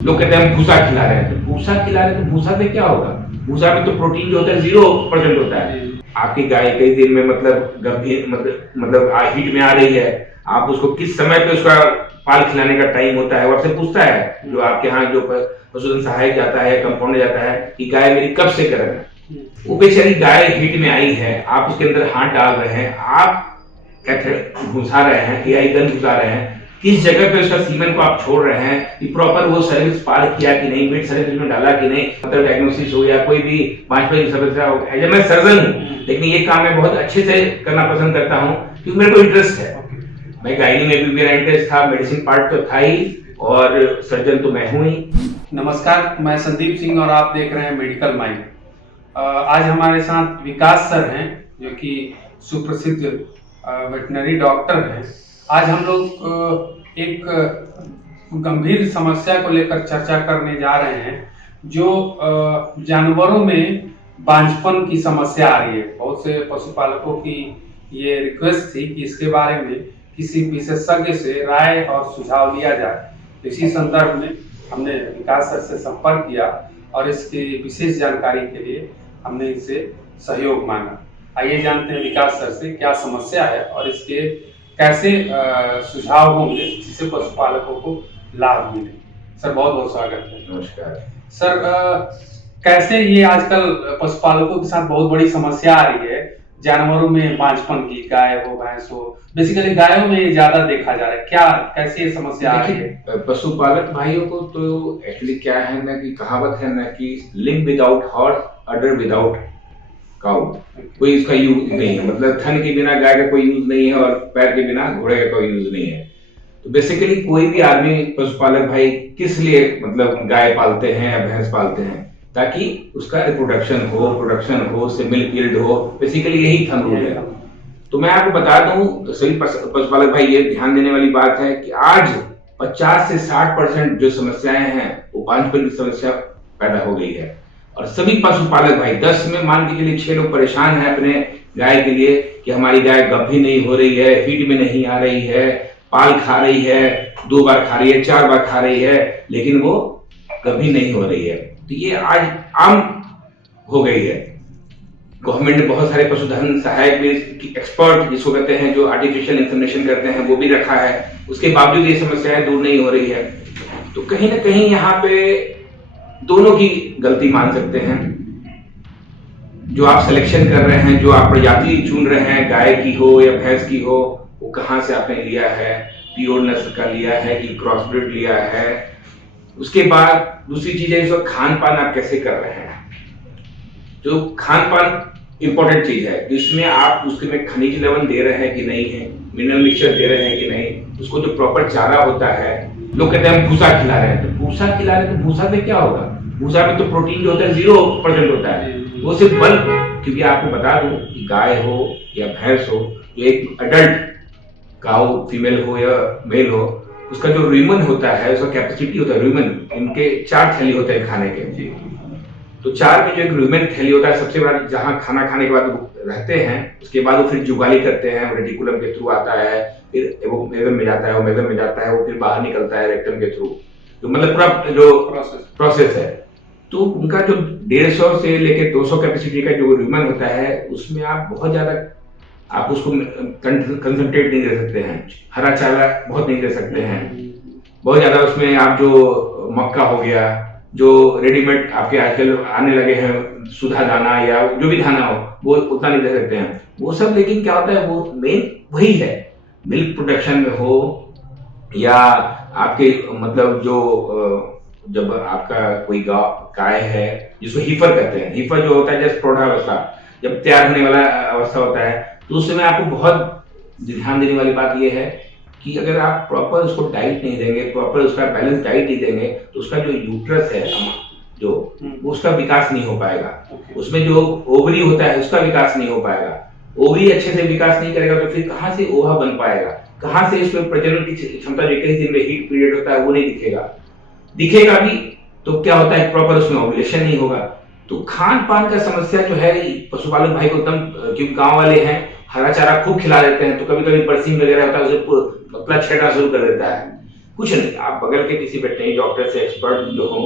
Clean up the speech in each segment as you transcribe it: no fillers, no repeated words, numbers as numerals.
लोग कहते हैं हम भूसा खिला रहे हैं, तो भूसा खिला रहे हैं तो भूसा में क्या होगा? भूसा में तो प्रोटीन जो होता है 0% होता है। आपकी गाय कई दिन में मतलब गंभीर मतलब हीट में आ रही है, आप उसको किस समय पे उसका पाल खिलाने का टाइम होता है वो आपसे पूछता है। जो आपके यहाँ जो पशुधन सहायक जाता है, कंपाउंड जाता है कि गाय मेरी कब से गर्म है, वो बेचारी गाय हीट में आई है, आप उसके अंदर हाथ डाल रहे हैं, आप घुसा रहे हैं या गन घुसा रहे हैं, किस जगह पे उसका सीमेंट को आप छोड़ रहे हैं कि प्रॉपर वो सर्विस पार किया कि नहीं, वेट सर्विस में डाला कि नहीं, मतलब डायग्नोसिस हो या कोई भी वाजपेयी की समस्या हो। एज मैं सर्जन हूँ, लेकिन ये काम मैं बहुत अच्छे से करना पसंद करता हूँ क्योंकि मेरे को इंटरेस्ट है। मैं गायनी में भी मेरा इंटरेस्ट था, मेडिसिन पार्ट तो था ही, और सर्जन तो मैं हूँ ही। नमस्कार, मैं संदीप सिंह और आप देख रहे हैं मेडिकल माइंड। आज हमारे साथ विकास सर हैं जो कि सुप्रसिद्ध वेटनरी डॉक्टर हैं। आज हम लोग एक गंभीर समस्या को लेकर चर्चा करने जा रहे हैं जो जानवरों में बांझपन की समस्या आ रही है। बहुत से पशुपालकों की ये रिक्वेस्ट थी कि इसके बारे में किसी विशेषज्ञ से राय और सुझाव लिया जाए। इसी संदर्भ में हमने विकास सर से संपर्क किया और इसकी विशेष जानकारी के लिए हमने इनसे सहयोग मांगा। आइए जानते हैं विकास सर से क्या समस्या है और इसके कैसे सुझाव होंगे जिससे पशुपालकों को लाभ मिले। सर बहुत बहुत स्वागत है। नमस्कार सर, कैसे ये आजकल पशुपालकों के साथ बहुत बड़ी समस्या आ रही है, जानवरों में बांझपन की, गाय हो भैंस हो, बेसिकली गायों में ज्यादा देखा जा रहा है, क्या कैसे ये समस्या आ रही है? पशुपालक भाइयों को तो एक्चुअली क्या है ना कि कहावत है ना कि लिंग विदाउट हॉर्स, अडर विदाउट काउ, कोई इसका यूज नहीं है। मतलब थन के बिना गाय का कोई यूज नहीं है और पैर के बिना घोड़े का कोई यूज नहीं है। तो बेसिकली कोई भी आदमी पशुपालक भाई किस लिए मतलब गाय पालते हैं या भैंस पालते हैं? ताकि उसका रिप्रोडक्शन हो, प्रोडक्शन हो, उससे मिल्क यील्ड हो। बेसिकली यही थंब रूल है। तो मैं आपको बता दूं, सभी पशुपालक भाई ये ध्यान देने वाली बात है कि आज 50 से 60% जो समस्याएं हैं वो बांझपन की समस्या पैदा हो गई है। और सभी पशुपालक भाई 10 में मान के चलिए 6 लोग परेशान हैं अपने गाय के लिए कि हमारी गाय गब्भी नहीं हो रही है, फीड में नहीं आ रही है, पाल खा रही है, 2 बार खा रही है, 4 बार खा रही है, लेकिन वो गब्भी नहीं हो रही है। तो ये आज आम हो गई है। गवर्नमेंट ने बहुत सारे पशुधन सहायक भी एक्सपर्ट जिसको कहते हैं जो आर्टिफिशियल इंसेमिनेशन करते हैं वो भी रखा है, उसके बावजूद ये समस्याएं दूर नहीं हो रही है। तो कहीं ना कहीं यहाँ पे दोनों की गलती मान सकते हैं। जो आप सिलेक्शन कर रहे हैं, जो आप प्रजाति चुन रहे हैं, गाय की हो या भैंस की हो, वो कहाँ से आपने लिया है, प्योर नस्ल का लिया है कि क्रॉस ब्रीड लिया है। उसके बाद दूसरी चीज है इसको खान पान आप कैसे कर रहे हैं। जो खान पान इंपॉर्टेंट चीज है, जिसमें आप उसमें खनिज लवण दे रहे हैं कि नहीं है, मिनरल मिक्सचर दे रहे हैं कि नहीं, उसको जो प्रॉपर चारा होता है। लोग कहते हैं हम भूसा खिला रहे हैं, तो भूसा खिला रहे हैं तो भूसा में क्या होगा? भूसा में तो प्रोटीन जो होता है 0% होता है, वो सिर्फ बल्क। क्योंकि आपको बता दूं कि गाय हो या भैंस हो, जो एक अडल्ट काऊ फीमेल हो या मेल हो, उसका जो रूमेन होता है, उसका कैपेसिटी होता है रूमेन, इनके 4 थैली होते हैं खाने के। तो 4 में जो एक रूमेन थैली होता है सबसे बड़ा, जहां खाना खाने के बाद रहते हैं, उसके बाद वो फिर जुगाली करते हैं, रेटिकुलम के थ्रू आता है, फिर वो मेजम में जाता है, वो मेजम में जाता है, वो फिर बाहर निकलता है रेक्टम के थ्रू। तो मतलब पूरा जो प्रोसेस है, तो उनका जो 150 से लेके 200 कैपेसिटी का जो रूमेन होता है, उसमें आप बहुत ज्यादा आप उसको कंसंट्रेट नहीं दे सकते हैं, हरा चारा बहुत नहीं दे सकते हैं। बहुत ज्यादा उसमें आप जो मक्का हो गया, जो रेडीमेड आपके आजकल आने लगे हैं, सुधा दाना या जो भी दाना हो, वो उतना नहीं दे सकते हैं वो सब। लेकिन क्या होता है, वो मेन वही है, मिल्क प्रोडक्शन में हो या आपके मतलब जो जब आपका कोई गाय है जिसको हीफर कहते हैं, हीफर जो होता है जैसे प्रौढ़ावस्था, जब तैयार होने वाला अवस्था होता है, तो उस समय आपको बहुत ध्यान देने वाली बात यह है कि अगर आप प्रॉपर उसको डाइट नहीं देंगे, प्रॉपर उसका बैलेंस डाइट नहीं देंगे, तो उसका जो यूट्रस है जो उसका विकास नहीं हो पाएगा। उसमें जो ओवरी होता है उसका विकास नहीं हो पाएगा। ओवरी अच्छे से विकास नहीं करेगा तो फिर कहाँ से ओहा बन पाएगा, कहाँ से इसमें प्रजनन की क्षमता जो 21 दिन में हीट पीरियड होता है वो नहीं दिखेगा भी तो क्या होता है, प्रॉपर उसमें ओव्यूलेशन नहीं होगा। तो खान पान का समस्या जो है पशुपालक भाई को एकदम, क्योंकि गांव वाले हैं हरा चारा खूब खिला देते हैं, तो कभी कभी बरसीम वगैरह होता है उसे पतला छेड़ना शुरू कर देता है। कुछ नहीं, आप बगल के किसी वेटरनरी डॉक्टर से, एक्सपर्ट जो हो,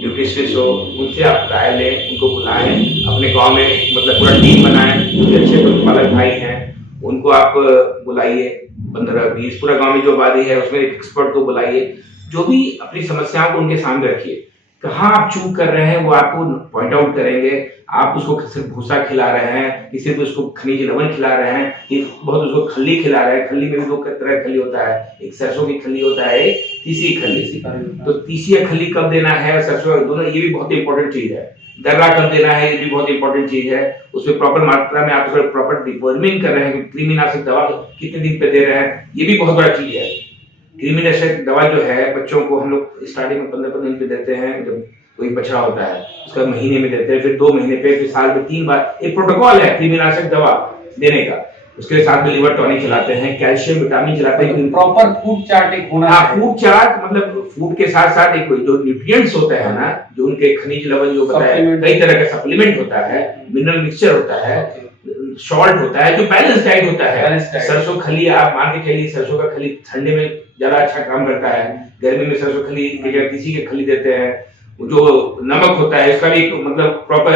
न्यूट्रिशनिस्ट हो, उनसे आप राय लें, उनको बुलाएं, अपने गांव में मतलब पूरा टीम बनाएं, जो अच्छे पशुपालक भाई हैं उनको आप बुलाइए, 15-20 पूरा गांव में जो आबादी है उसमें एक एक्सपर्ट को बुलाइए, जो भी अपनी समस्याओं को उनके सामने रखिए, कहाँ आप चूक कर रहे हैं वो आपको पॉइंट आउट करेंगे। आप उसको सिर्फ भूसा खिला रहे हैं, किसी को उसको खनिज लवण खिला रहे हैं, कि बहुत उसको खल्ली खिला रहे हैं। खल्ली में भी दो तरह की खल्ली होता है, एक सरसों की खल्ली होता है, एक तीसी खल्ली। तो तीसी खल्ली कब देना है, सरसों दोनों, ये भी बहुत इंपॉर्टेंट चीज है। दर्रा कब देना है, ये भी बहुत इंपॉर्टेंट चीज है। उसमें प्रॉपर मात्रा में आप उसको प्रॉपर डिवर्मिंग कर रहे हैं, कृमिनाशक दवा कितने दिन पे दे रहे हैं, ये भी बहुत बड़ा चीज है। कृमिनाशक दवा जो है बच्चों को हम लोग स्टार्टिंग में 15 दिन पे देते हैं, जब कोई बछड़ा होता है उसका महीने में देते हैं, फिर 2 महीने पे, फिर साल में 3 बार। एक प्रोटोकॉल है कृमिनाशक दवा देने का। उसके साथ में लिवर टॉनिक खिलाते हैं, कैल्शियम विटामिन खिलाते हैं, प्रॉपर फूड चार्ट एक होना चाहिए। फूड चार्ट मतलब फूड के साथ साथ एक जो न्यूट्रिएंट्स होते हैं ना, जो उनके खनिज लवण जो बताया, कई तरह का सप्लीमेंट होता है, मिनरल मिक्सचर होता है, सॉल्ट होता है, जो बैलेंस डाइट होता है। सरसों खली आप मान के चलिए, सरसों का खली ठंडे में ज्यादा अच्छा काम करता है, गर्मी में सरसों खली की जगह तीसी के खली देते हैं। जो नमक होता है इसका भी मतलब प्रॉपर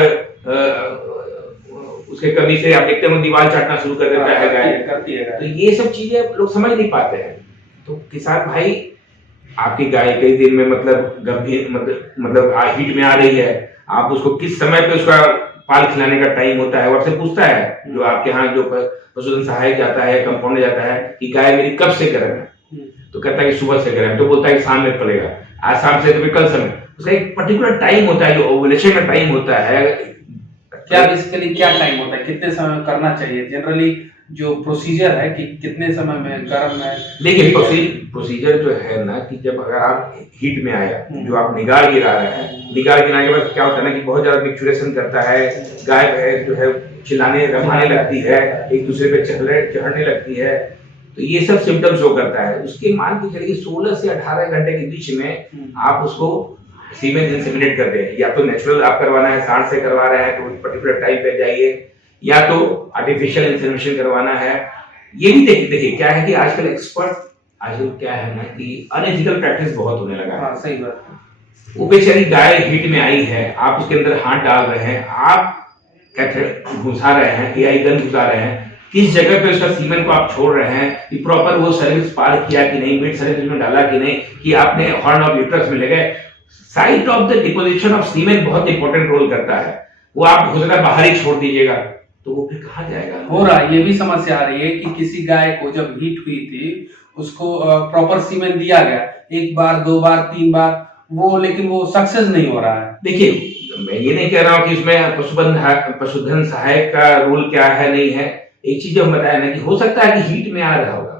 उसके कमी से आप देखते हैं दीवार चाटना शुरू कर देता है गाय, करती है। तो ये सब चीजें लोग समझ नहीं पाते हैं। तो किसान भाई, आपकी गाय कई दिन में मतलब गंभीर मतलब हीट में आ रही है, आप उसको किस समय पे उसका पाल खिलाने का टाइम होता है वो आपसे पूछता है, जो आपके यहाँ जो पशुधन सहायक जाता है, कंपाउंड जाता है कि गाय मेरी कब से गर्म है, तो कहता है कि सुबह से गर्म है, तो बोलता है कि शाम में पड़ेगा, आज शाम से तो कल समय। उसका एक पर्टिकुलर टाइम होता है, जो ओवुलेशन का टाइम होता है। क्या बेसिकली क्या टाइम होता है, कितने समय में करना चाहिए, जनरली जो प्रोसीजर है कि कितने समय में गर्म है? देखिए प्रोसीजर जो है ना, कि जब अगर आप हीट में आया, जो आप निगार गिरा रहे हैं, निगार गिराने के बाद क्या होता है ना कि बहुत ज्यादा मिक्सचुरेशन करता है, गाय जो है चिल्लाने रमाने लगती है, एक दूसरे पे चढ़ने लगती है, तो ये सब सिम्टम्स शो करता है। उसके मान के चलिए 16 से 18 घंटे के बीच में आप उसको सीमेन इंसेमिनेट कर दें, या तो नेचुरल आप करवाना है, सांड से करवा रहे हैं तो पर्टिकुलर टाइम पे जाइए, या तो आर्टिफिशियल इंसेमिनेशन करवाना है। ये भी देखिए क्या है कि आजकल क्या है ना कि अनएथिकल प्रैक्टिस बहुत होने लगा है। सही बात। वो बेचारी गाय हीट में आई है, आप उसके अंदर हाथ डाल रहे हैं, आप घुसा रहे हैं, एआई गन घुसा रहे हैं, किस जगह पे उसका सीमेन को आप छोड़ रहे हैं, कि प्रॉपर वो सर्विस पार किया कि नहीं, मिड सर्विस में डाला कि नहीं, कि आपने हॉर्न ऑफ यूट्रस में ले गए। Site of the deposition of semen बहुत इंपॉर्टेंट रोल करता है। वो आप घुसना बाहर ही छोड़ दीजिएगा तो वो फिर कहाँ जाएगा। हो रहा है, ये भी समस्या आ रही है कि किसी गाय को जब हीट हुई थी उसको प्रॉपर सीमेन दिया गया, 1 बार 2 बार 3 बार, वो लेकिन वो सक्सेस नहीं हो रहा है। देखिए मैं ये नहीं कह रहा हूँ कि इसमें पशुधन सहायक का रोल क्या है नहीं है। एक चीज हम बताया ना कि हो सकता है कि हीट में आ रहा होगा,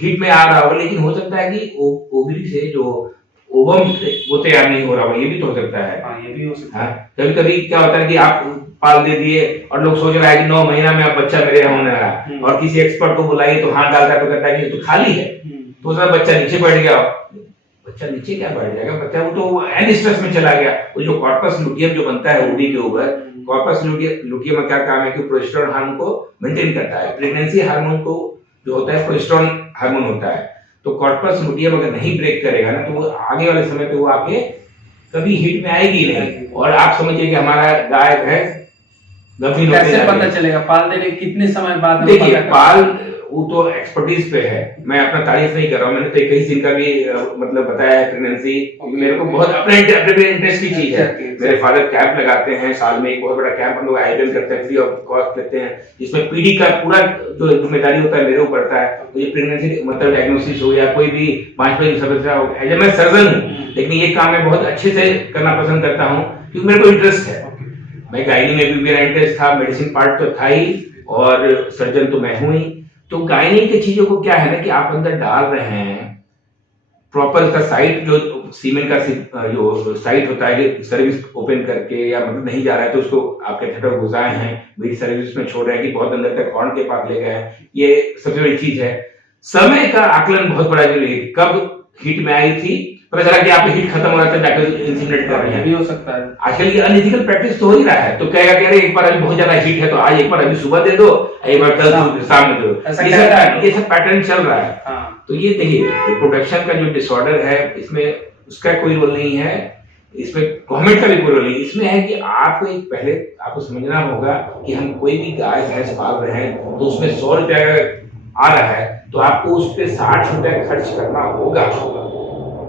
हीट में आ रहा होगा, लेकिन हो सकता है कि ओवरी से जो ओवम वो तैयार नहीं हो रहा होगा, ये भी तो हो सकता है। ये भी हो सकता है। कभी कभी क्या होता है कि आप पाल दे दिए और लोग सोच रहा है कि 9 महीना में अब बच्चा मेरे होने रहा है, और किसी एक्सपर्ट को बुलाइए तो हाथ डालता है तो कहता है कि तो खाली है, तो उसका बच्चा नीचे बैठ गया। बच्चा नीचे क्या बैठ जाएगा, बच्चा वो तो एंड स्ट्रेस में चला गया। वो जो कॉर्पस लुटियम जो बनता है ओडी के ऊपर, कॉर्पस लुटियम का क्या काम है कि प्रोजेस्टेरोन हार्मोन को मेंटेन करता है। प्रेगनेंसी हार्मोन को जो होता है प्रोजेस्टेरोन हार्मोन होता है, तो कॉर्पस लुटियम अगर नहीं ब्रेक करेगा ना तो वो आगे वाले समय पे वो आके कभी हीट में आएगी नहीं। और आप समझिए कि हमारा गाय भैंस गंभीर होते कैसे पता चलेगा पाल देने कितने समय बाद? देखिए पाल वो तो एक्सपर्टीज पे है, मैं अपना तारीफ नहीं कर रहा हूँ, मैंने तो 21 दिन का भी मतलब बताया है प्रेगनेंसी। मेरे को बहुत अपने इंटरेस्ट की चीज है। मेरे फादर कैंप लगाते हैं, साल में एक बहुत बड़ा कैंप हम लोग आयोजन करते हैं, फ्री ऑफ कॉस्ट लेते हैं, जिसमें पीडी का पूरा जो जिम्मेदारी होता है मेरे ऊपर पड़ता है। तो ये प्रेगनेंसी मतलब डायग्नोसिस हो या कोई भी 5 समस्या हो, एज मैं सर्जन हूँ, लेकिन ये काम मैं बहुत अच्छे से करना पसंद करता हूँ क्योंकि मेरे को इंटरेस्ट है। मैं गायनी में भी मेरा इंटरेस्ट था, मेडिसिन पार्ट तो था ही, और सर्जन तो मैं हूं ही। तो गायनी की चीजों को क्या है ना कि आप अंदर डाल रहे हैं प्रॉपर उसका साइट, जो सीमेन का जो साइट होता है, सर्विस ओपन करके या मतलब नहीं जा रहा है तो उसको आप कैथेटर घुसाए हैं, मिड सर्विस में छोड़ रहे हैं कि बहुत अंदर तक हॉर्न के पास ले गए हैं। ये सबसे बड़ी चीज है। समय का आकलन बहुत बड़ा जरूरी है। कब हीट में आई थी, पता चला कि आप हीट खत्म हो रहा था, जाकर इंसिमिनेट कर रहे हैं, भी हो सकता है। आजकल ये अनइथिकल प्रैक्टिस तो हो ही रहा है। तो कहेगा कि अरे एक बार अभी बहुत ज्यादा हीट है तो आज एक बार अभी सुबह दे दो, एक बार कल शाम में दो, ये सब पैटर्न चल रहा है। तो ये देखिए रिप्रोडक्शन का जो डिसऑर्डर है इसमें उसका कोई रोल नहीं है, इसमें गवर्नमेंट का भी कोई रोल नहीं, इसमें है कि आपको एक पहले आपको समझना होगा कि हम कोई भी गाय भैंस पाल रहे हैं तो उसमें 100 रुपया आ रहा है तो आपको उस पर 60 रुपया खर्च करना होगा।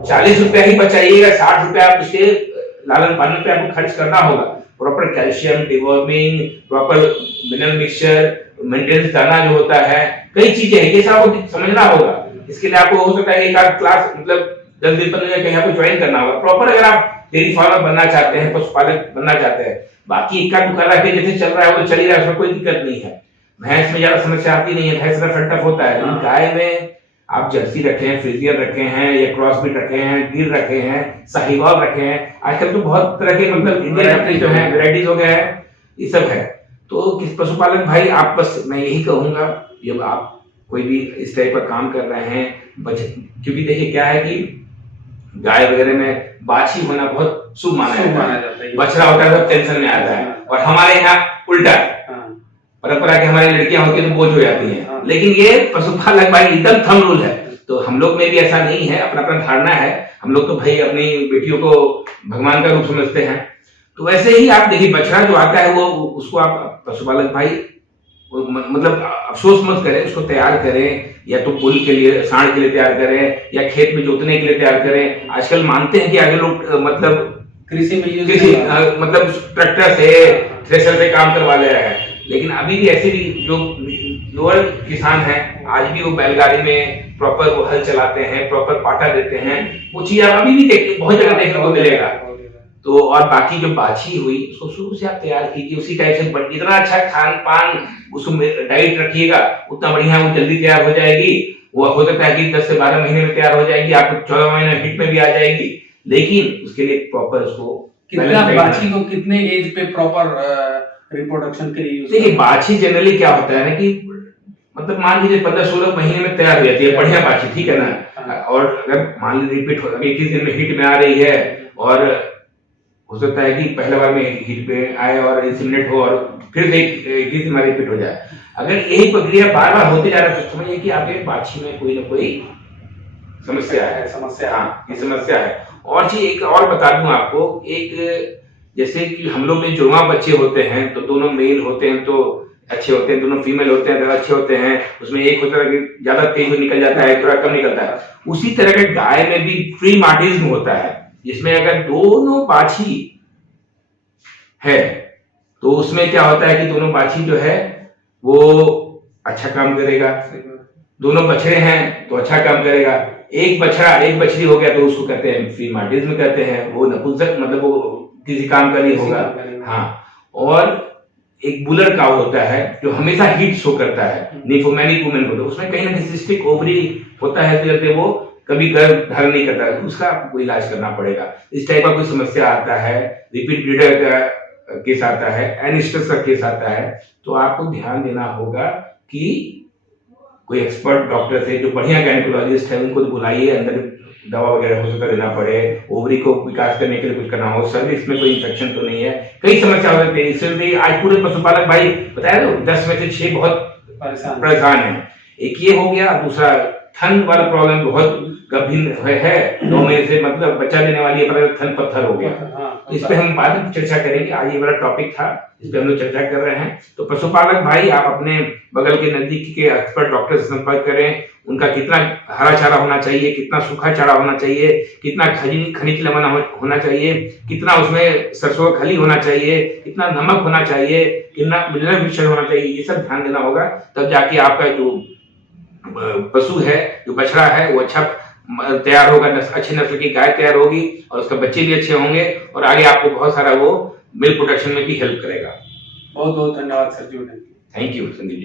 40 रुपया ही बचाइएगा, 60 रुपया आप उसके लालन पालन पे आपको खर्च करना होगा। Proper calcium, deworming, proper mineral mixture, maintenance दाना जो होता है, कई चीजें हैं, ये सब आपको समझना होगा। इसके लिए आपको हो सकता है एक आध क्लास मतलब 10 दिन 15 दिन कहीं आपको ज्वाइन करना होगा। प्रॉपर अगर आप डेयरी फार्मर बनना चाहते हैं, पशुपालक बनना चाहते हैं, बाकी इक्का दुक्का रखे जैसे चल रहा है वो चल ही रहा है, उसमें कोई दिक्कत नहीं है। भैंस में ज्यादा समस्या आती नहीं है, भैंस का फ्रंट होता है, लेकिन गाय में आप जर्सी रखे हैं, फ्रीजियर रखे हैं, या क्रॉस बीट रखे हैं, गिर रखे हैं, साहिवाल रखे हैं, आजकल तो बहुत तरह के मतलब इंडियन अपने जो है वैरायटीज हो गए हैं, ये सब है। तो किस पशुपालक भाई आप बस मैं यही कहूंगा, जब आप कोई भी इस टाइप का काम कर रहे हैं क्योंकि देखिए क्या है कि गाय वगैरह में बाछी होना बहुत शुभ माना जाता है, बछड़ा होता है तो टेंशन में आता है, और हमारे यहाँ उल्टा परंपरा के हमारी लड़कियां होती है तो बोझ हो जाती हैं, लेकिन ये पशुपालक भाई एकदम थंब रूल है। तो हम लोग में भी ऐसा नहीं है, अपना अपना धारणा है, हम लोग तो भाई अपनी बेटियों को भगवान का रूप समझते हैं। तो वैसे ही आप देखिए बछड़ा जो आता है वो उसको आप पशुपालक भाई मतलब अफसोस मत करें, उसको तैयार करें, या तो पुल के लिए सांड के लिए तैयार करें, या खेत में जोतने के लिए तैयार करें। आजकल मानते हैं कि आगे लोग मतलब कृषि मतलब ट्रैक्टर से थ्रेशर से काम करवा ले रहे हैं, लेकिन अभी भी ऐसे भी जो लोअर किसान हैं आज भी वो बैलगाड़ी में प्रॉपर वो हल चलाते हैं, प्रॉपर पाटा देते हैं, वो चीज आप अभी भी बहुत जगह देखने को मिलेगा। तो और बाकी जो बाछी हुई उसको शुरू से आप तैयार कीजिए उसी टाइप से, जितना अच्छा खान पान उसको डाइट रखिएगा उतना बढ़िया वो जल्दी तैयार हो जाएगी। वो हो सकता है कि 10 से 12 महीने में तैयार हो जाएगी, आपको 14 महीने हिट में भी आ जाएगी, लेकिन उसके लिए प्रॉपर उसको कितना बाछी को कितने एज पे प्रॉपर रिप्रोडक्शन के लिए यूज? देखिए बाछी जनरली क्या होता है ना कि मतलब मान लीजिए 15-16 महीने में तैयार हो जाती है बढ़िया बाछी, ठीक है ना। और अगर मान लीजिए रिपीट हो 21 दिन में हिट में आ रही है, और हो सकता है कि पहले बार में हिट पे आए और इंसिमिनेट हो और फिर 21 दिन में रिपीट हो जाए। अगर यही प्रक्रिया बार बार होते जा रहा है तो समझिए कि आपके बाछी में कोई ना कोई समस्या है। हाँ, ये समस्या है। और चीज एक और बता दूं आपको, एक जैसे कि हम लोग में जुड़वा बच्चे होते हैं तो दोनों मेल होते हैं तो अच्छे होते हैं, दोनों फीमेल होते हैं तो अच्छे होते हैं, उसमें एक होता है कि ज्यादा तेज निकल जाता है, थोड़ा कम निकलता है। उसी तरह के गाय में भी प्रीमार्टिज्म होता है, जिसमें अगर दोनों बाछी है तो उसमें क्या होता है कि दोनों बाछी जो है वो अच्छा काम करेगा, दोनों बछड़े हैं तो अच्छा काम करेगा। एक बछड़ा एक बछड़ी हो गया तो उसको कहते हैं प्रीमार्टिज्म कहते हैं, वो नपुंसक मतलब वो किसी काम का नहीं होगा। हाँ, और एक बुलर काऊ होता है जो हमेशा हीट शो करता है, निम्फोमैनिक वुमेन होता है, उसमें कहीं ना कहीं सिस्टिक ओवरी होता है, तो वो कभी गर्भ धारण नहीं करता है, उसका आपको इलाज करना पड़ेगा। इस टाइप का कोई समस्या आता है, रिपीट ब्रीडर का केस आता है, एनिस्टस का केस आता है, तो आपको ध्यान देना होगा कि कोई एक्सपर्ट डॉक्टर से जो बढ़िया गायनेकोलॉजिस्ट है उनको बुलाइए, अंदर दवा वगैरह हो सकता देना पड़े, ओवरी को विकास करने के लिए कुछ करना हो, सर्विक्स में कोई इन्फेक्शन तो नहीं है, कई समस्या हो सकती है। इसलिए आज पूरे पशुपालक भाई बताया तो 10 में से 6 बहुत परेशान है। एक ये हो गया, दूसरा थन वाला प्रॉब्लम बहुत गंभीर है, 9 महीने से मतलब बच्चा देने वाली है पर थन पत्थर हो गया। इस पे हम बाद में चर्चा करेंगे, आज ये वाला टॉपिक था, इस पे हम लोग चर्चा कर रहे हैं। तो पशुपालक भाई आप अपने बगल के नजदीक के एक्सपर्ट डॉक्टर से संपर्क करें, उनका कितना हरा चारा होना चाहिए, कितना सूखा चारा होना चाहिए, कितना खनिज लवण होना चाहिए, कितना उसमें सरसों का खली होना चाहिए, कितना नमक होना चाहिए, कितना मिनरल मिक्सचर होना चाहिए, ये सब ध्यान देना होगा। तब जाके आपका जो पशु है, जो बछड़ा है, वो अच्छा तैयार होगा, अच्छी नस्ल की गाय तैयार होगी और उसका बच्चे भी अच्छे होंगे और आगे आपको बहुत सारा वो मिल्क प्रोडक्शन में भी हेल्प करेगा। बहुत बहुत धन्यवाद sir ji. Thank you Sandeep ji.